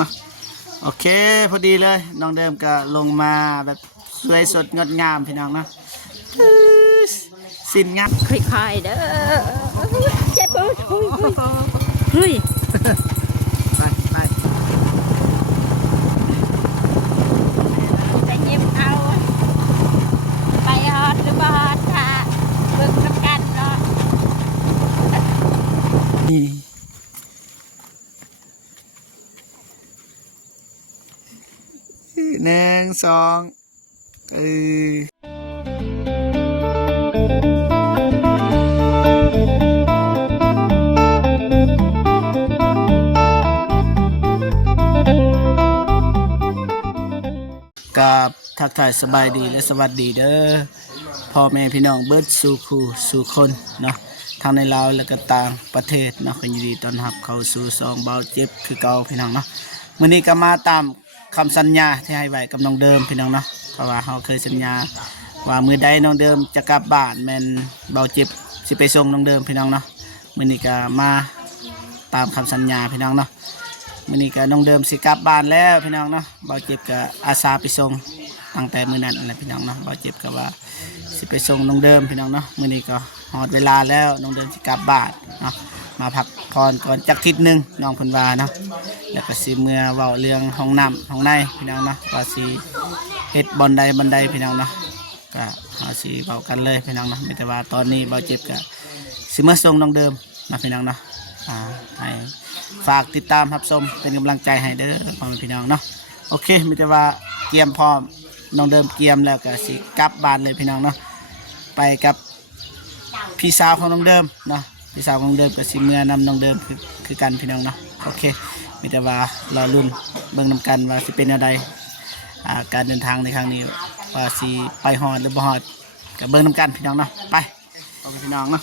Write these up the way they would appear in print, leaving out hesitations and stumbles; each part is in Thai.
มาโอเคพอดีเลยน้องเดิมก็ลงมาแบบสวยสดงดงามพี่น้องนะสินงามค่อยๆเด้อเจ็บปุ๊บเฮ้ยไปจะเย็บเอาไปฮอดหรือบ่ฮอดค่ะเบิ่งน้ำกันเนาะหนึ่งสองกับทักทายสบายดีและสวัสดีเด้อพ่อแม่พี่น้องเบิดสู่คู่สู่คนเนาะทางในลาวและก็ต่างประเทศเนาะก็ยินดีต้อนรับเข้าสู่ซองเบาเจ็บคือเก่าพี่น้องเนาะมื้อนี้ก็มาตามคำสัญญาที่ให้ไว้กับน้องเดิมพี่น้องเนาะเพราะว่าเขาเคยสัญญาว่ามื้อใดน้องเดิมจะกลับบ้านแม่นเบาเจ็บสิไปส่งน้องเดิมพี่น้องเนาะมื้อนี้ก็มาตามคำสัญญาพี่น้องเนาะมื้อนี้ก็น้องเดิมสิกลับบ้านแล้วพี่น้องเนาะเบาเจ็บก็อาสาไปส่งตั้งแต่มื้อนั้นอะไรพี่น้องเนาะเบาเจ็บก็ว่าสิไปส่งน้องเดิมพี่น้องเนาะมื้อนี้ก็ฮอดเวลาแล้วน้องเดิมสิกลับบ้านเนาะมาพักผ่อนก่อนจักทิศนึงน้องเพิ่นว่าเนาะแล้วก็สิเมื่อเว้าเรื่องห้องน้ำห้องในพี่น้องเนาะว่าสิเฮ็ดบันไดพี่น้องเนาะก็เฮาสิเว้ากันเลยพี่น้องเนาะมีแต่ว่าตอนนี้เบาเจ็บก็สิมาส่งน้องเดิมนะพี่น้องเนาะให้ฝากติดตามรับชมเป็นกำลังใจให้เด้อพ่อแม่พี่น้องเนาะโอเคมีแต่ว่าเตรียมพร้อมน้องเดิมเตรียมแล้วก็สิกลับบ้านเลยพี่น้องเนาะไปกับพี่สาวของน้องเดิมเนาะพี่สาวของน้องเดิมก็สิเมื่อนำน้องเดิมคือกันพี่น้องเนาะโอเคมีแต่ว่ารอรุ่นเบิ่งนำกันว่าสิเป็นอะไรการเดินทางในครั้งนี้ว่าสิไปฮอดหรือบ่ฮอดก็เบิ่งนำกันพี่น้องเนาะไปโอเคพี่น้องเนาะ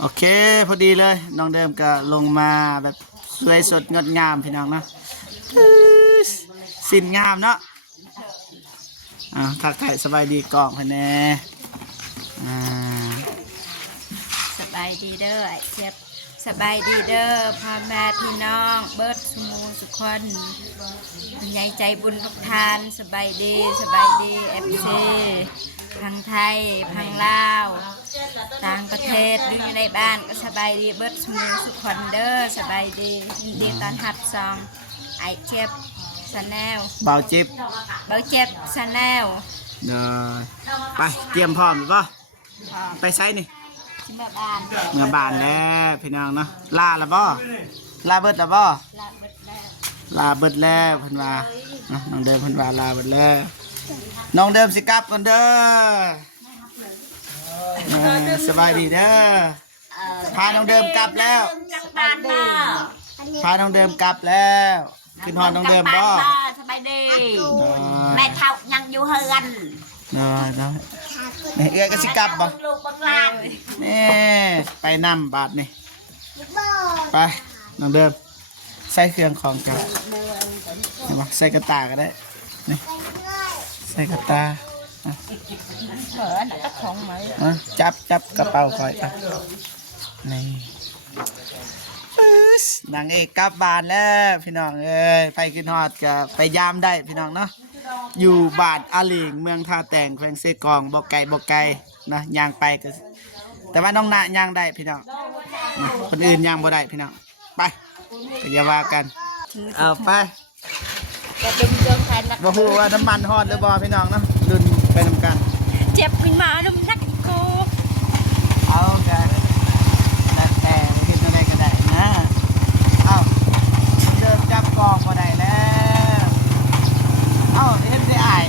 โอเคพอดีเลยน้องเดิมก็ลงมาแบบสวยสดงดงามพี่น้องเนาะสินงามเนาะทักทายสบายดีกล่องเพื่อนแน่สบายดีเด้อไอ้เจ็บสบายดีเด้อพ่อแม่พี่น้องเบิดสมูสุคนคุณยายใจบุญทุกทานสบายดีFC พังไทยพังลาวต่างประเทศหรืออยู่ในบ้านก็สบายดีเบิดสมูสุคนเด้อสบายดียินดีตอนหับซองไอ้เจ็บชาแนลเบาจิบชาแนลไปเตรียมพร้อมหรือเปล่าไปใช้นี่เมื่อบานแล้วพี่น้องเนาะลาละบ่ลาเบิดละบ่ลาเบิดแล้วเพิ่นว่าน้องเดิมเพิ่นว่าลาเบิดแล้วน้องเดิมสิกลับก่อนเด้อสบายดีเด้อพาน้องเดิมกลับแล้วพาน้องเดิมกลับแล้วขึ้นฮอดน้องเดิมบ่สบายดีแม่เฒ่ายังอยู่เฮือนเนาะนี่เอื้อก็สิกลับบ่นี่ไปนำบาทนี่ไปน้องเดิมใส่เครื่องของกันเห็นไหมใส่กระตาก็ได้นี่ใส่กระตาจับกระเป๋าคอยนี่นางเอกกลับบ้านแล้วพี่น้องเอ้ยไปขึ้นฮอดก็ไปยามได้พี่น้องเนาะอยู่บ้านอาลีงเมืองท่าแต่งแขวงเซกองบ่ไกลนะย่างไปก็แต่ว่าน้องณย่างได้พี่น้องคนอื่นย่างบ่ได้พี่น้องไปก็อย่าว่ากันเอาไปบ่ฮู้ว่าน้ำมันฮอดหรือบ่พี่น้องเนาะรุ่นไปนำกันเจ็บมีมาดมนักโกเอากันแล้วแต่เฮ็ดอะไรก็ได้นะเอาเดินจับกองบ่ได้แล้วเอาเฮ็ดได้อาย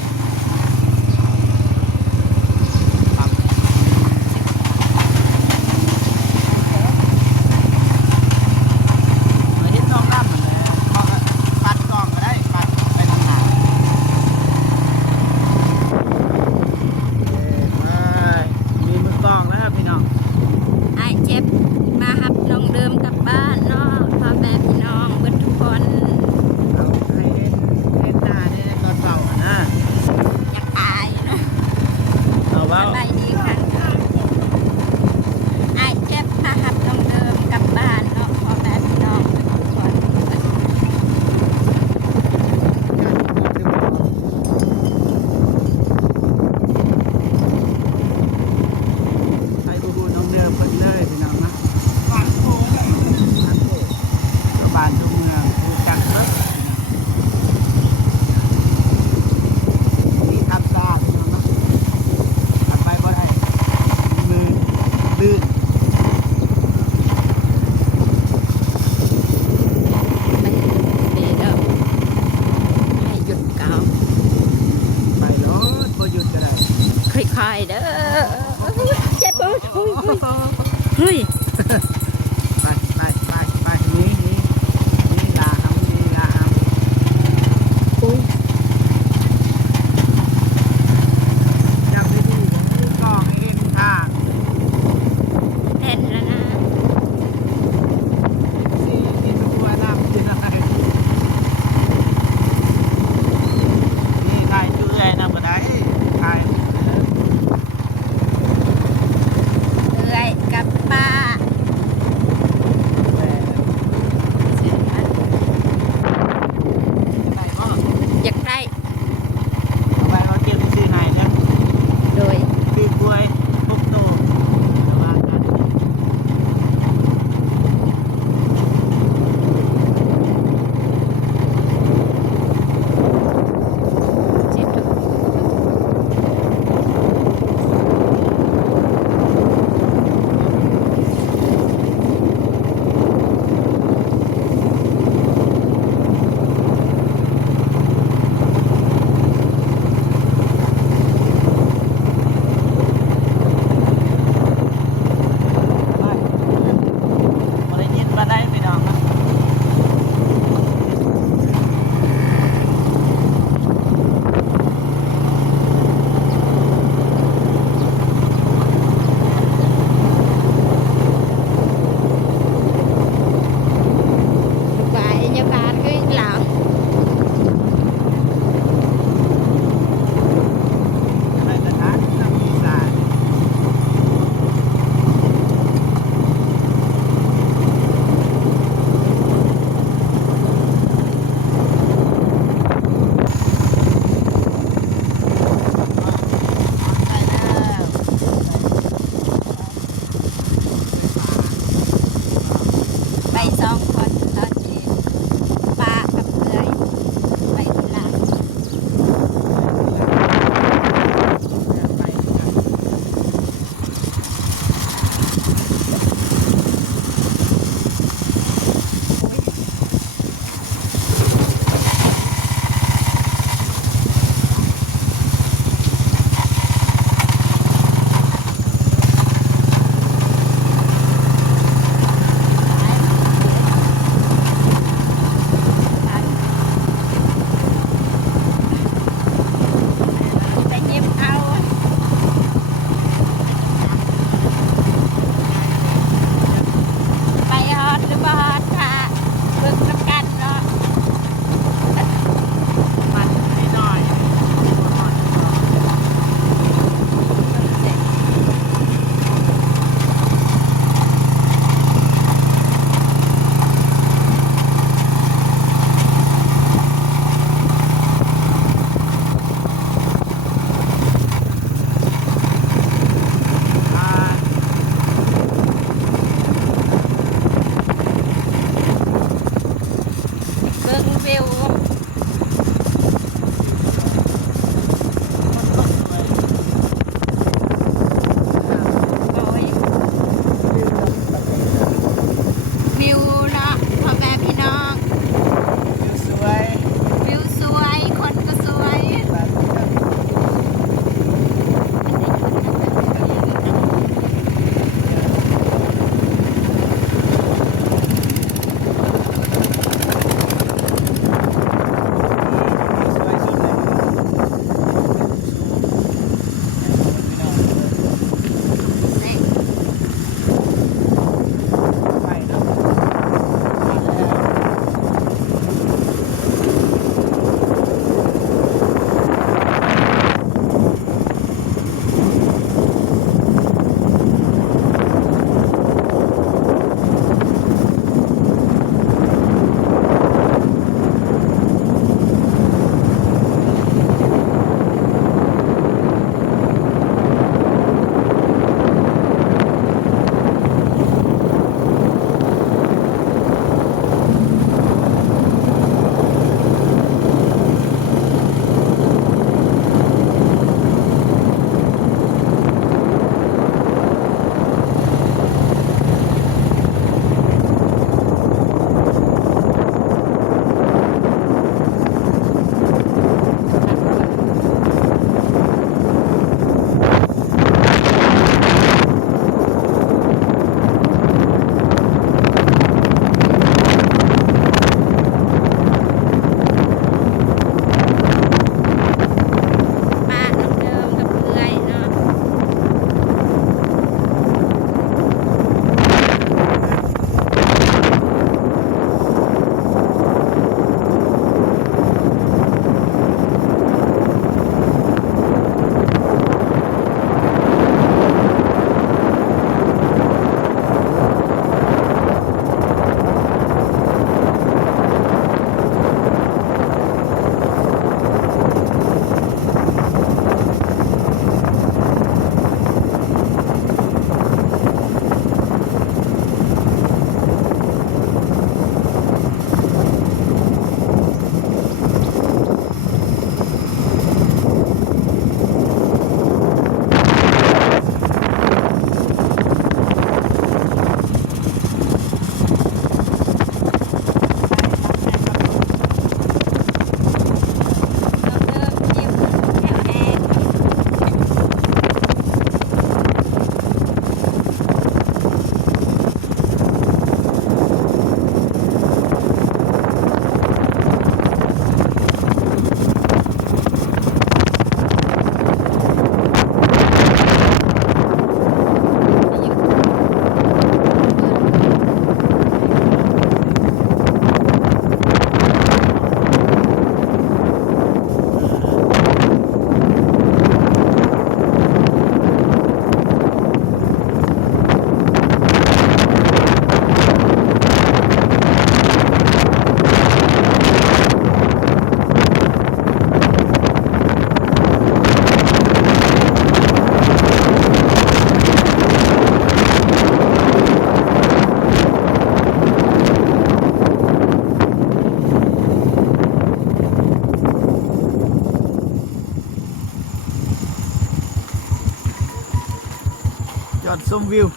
ชมวิว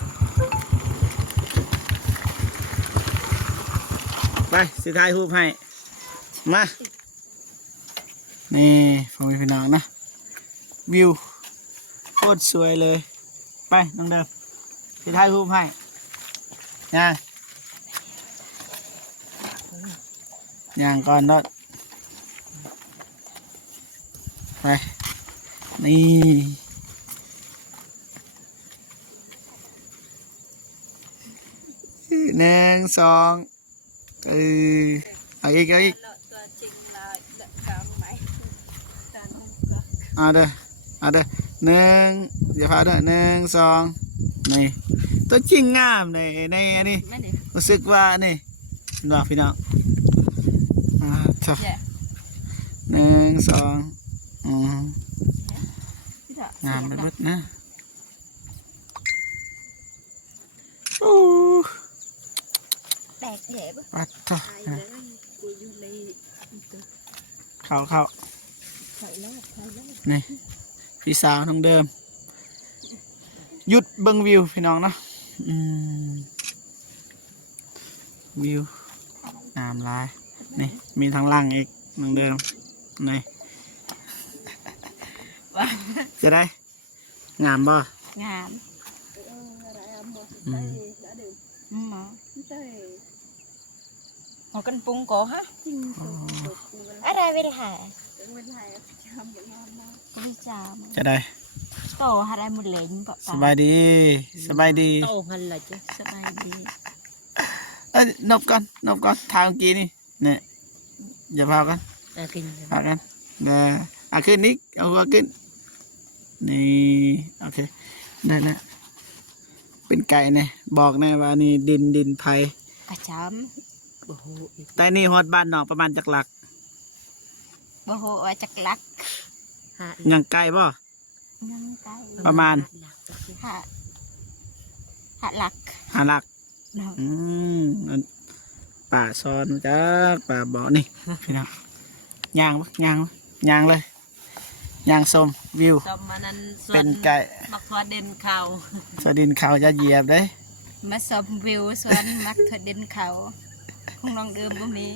ไปสิถ่ายรูปให้มานี่ฟังพี่น้องนะวิวโคตรสวยเลยไปน้องเดิมสิถ่ายรูปให้ย่างก่อนรถไปนี่หนึ่งสองเอาอีกเอาเด้อหนึ่งเดี๋ยวพาเด้อหนึ่งสองนี่ตัวจริงงามในอันนี้รู้สึกว่านี่เห็นบ่พี่น้องจ้ะหนึ่งสองงามไปหมดนะโอ้แตกเจ็บปัดต่อเข้านี่พี่สาวน้องเดิมหยุดเบิ่งวิวพี่น้องนะวิวงามหลายนี่มีทางล่างอีกน้องเดิมนี่จะได้งามบ่งามhọ cân pung cổ hả? Ở đây bên hải. Cho đây. Tổ hà đây một lệnh bọ. สบายดีสบายดี Tổ hẳn là chứ. สบายดี นบก่อนทางกี้นี่เนี่ยอย่าพากันพากันขึ้นนิกเอาหัวขึ้นนี่โอเคได้นะเป็นไก่เนี่ยบอกแน่ว่านี่ดินไผ่ กระจำแต่นี่ฮอดบ้านนอกประมาณจักหลักบ่โหว่าจักลักยังไกลบ่ประมาณหาหลักป่าซอนจักป่าบ่อนี่พี่น้องย่างเลยย่างส้มวิวเป็นไก่มักทอดเด่นเขาสดินเขาจะเหยียบได้มาส้มวิวส่วนมักทอดเด่นเขาคงลองเดิมบ่มี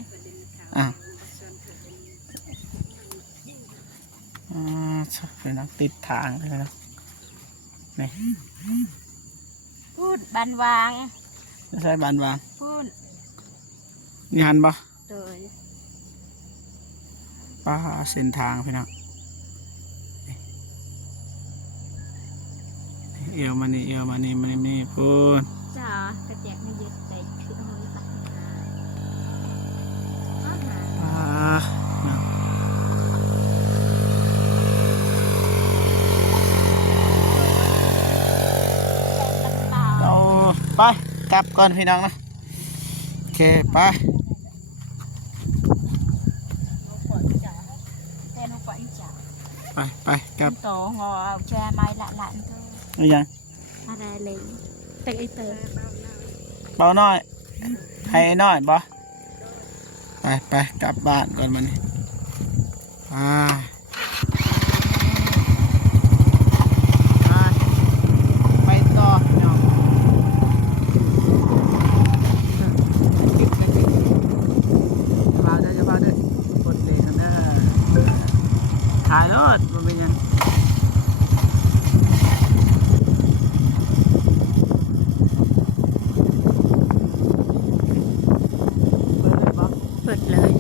เป็นนักติดทางเลยนะนี่พูดบันวางไม่ใช่บ้านวางพูดนี่หันปะโดยป้าเส้นทางพี่น้องเอวมานี่พูดจ้ากระแจกไม่เยอะแต่คือเอาไว้ปัดไปกลับก่อนพี่น้องนะโอเคไปกลับโตงอเอาแจไม้ละตัวนี่ยังอะไรเลยแต่ไอเตอเบาหน่อยให้น้อยบ่ไปกลับบ้านก่อนมันนี่ไปต่อพี่น้องจะพาได้กดเลยกันเด้อถ่ายรถมันเป็นยังเปิดเลย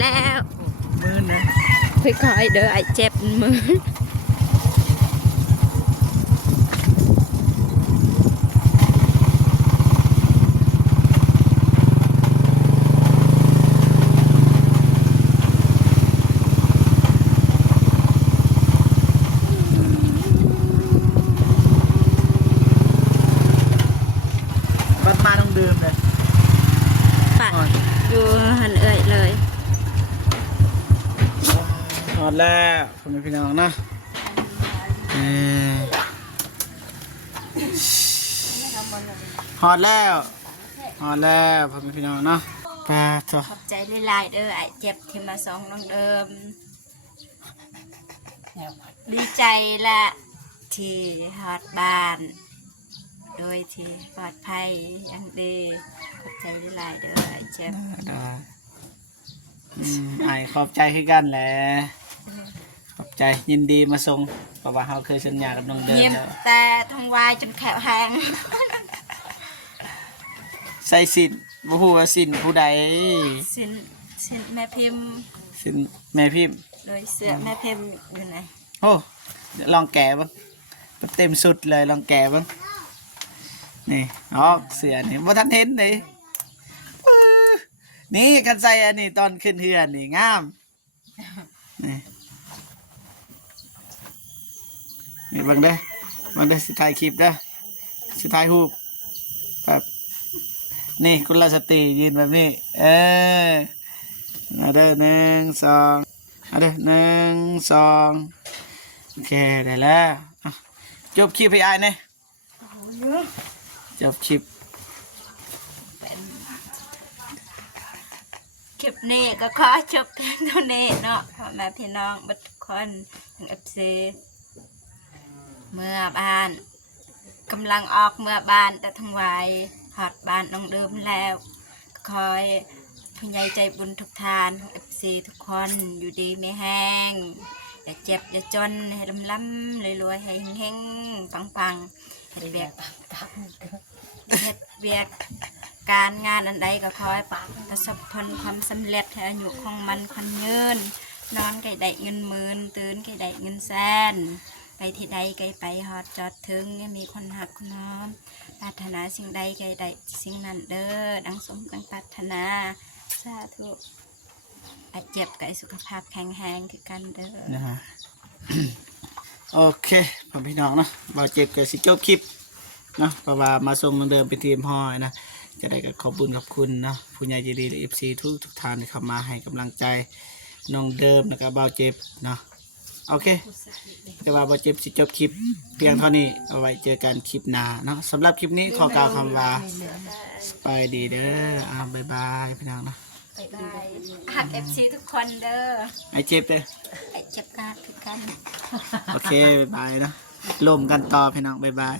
แล้ว มือนะ ค่อยๆเด้อไอ้เจ็บมือบัดมาต้องดื่มเลย ปะอยู่หันเอ่ยเลย หอดแล้วพ่อแม่พี่น้องนะหอดแล้วหอดแล้วพ่อแม่พี่น้องเนาะปลาตัว ขอบใจหลายๆเด้อไอ้เจ็บที่มาส่งน้องเดิมดีใจละที่ฮอดบ้าน โดยที่ปลอดภัยอยังดีขอบใจหลายๆเด้อไอ้เจ็บ ได้ไอ้ขอบใจคือกันแหละขอบใจยินดีมาส่งเพราะว่าเขาเคยสัญญากับน้องเดิม เยี่ยม แล้ว แต่ทองวายจนแขวแหง ใส่สินบ่ฮู้ว่าสินผู้ใด สินแม่พิมพ์ สินแม่พิมพ์ โดยเสื้อแม่พิมพ์อยู่ไหน โอ้เดี๋ยวลองแกะบ้างเต็มสุดเลยลองแกะบ้างนี่อ๋อเสือนี่บ่ทันเห็นเลยปื้อนี่กันใส่อันนี้ตอนขึ้นเฮือนนี่งามนี่นี่เบิ่งเด้อเบิ่งเด้อสิถ่ายคลิปเด้อสิถ่ายรูปแบบนี่กุลสตรียืนแบบนี้มาเด้อหนึ่งสองมาเด้อหนึ่งสองโอเคได้แล้วอ่ะจบคลิปให้อายเนี่ยจบคลิป เป็นคลิปนี้ก็ขอจบเพียงเท่านี้เนาะพ่อแม่พี่น้องทุกคนทั้งFC เมื่อบ้านกำลังออกเมื่อบ้านแต่ทั้งวัยหอดบ้านน้องเดิมแล้วคอยผู้ใหญ่ใจบุญทุกทานทั้ง FC ทุกคนอยู่ดีไม่แห้งอย่าเจ็บอย่าจนให้ล้ำๆรวยๆให้เฮงๆปังๆให้เบียกเฮ็ดเบียกการงานอันใดก็คอยประสบผลความสำเร็จให้อายุของมันคนยืนนอนไก่ได้เงินหมื่นตื่นไก่ได้เงินแสนไปที่ใดไก่ไปฮอดจอดถึงมีคนหักคนน้อมปรารถนาสิ่งใดไก่ได้สิ่งนั้นเด้อดังสมดังปรารถนาสาธุอาเจ็บไก่สุขภาพแข็งแรงคือกันเด้อ นะฮะ โอเคพ่อพี่น้องเนาะบ่าวเจ็บกับสิจบคลิปเนาะเพราะว่ามาส่งน้องเดิมเป็นทีมห้อยนะจะได้ก็ขอบคุณขอบคุณเนาะผู้ใหญ่ใจดีและ FC ทุกท่านที่เข้ามาให้กำลังใจน้องเดิมแล้วก็บ่าวเจ็บเนาะโอเคแต่ว่าบ่าวเจ็บสิจบคลิปเพียงเท่านี้เอาไว้เจอกันคลิปหน้าเนาะสำหรับคลิปนี้ขอกล่าวคำว่าสบายดีเด้อบ๊ายบายพี่น้องเนาะ บ๊ายบายหัก FC ทุกคนเด้อ ไอ้เจ็บเด้อ ไอ้เจ็บกาคือกัน โอเคบ๊ายบายเนาะร่วมกันต่อพี่น้องบ๊ายบาย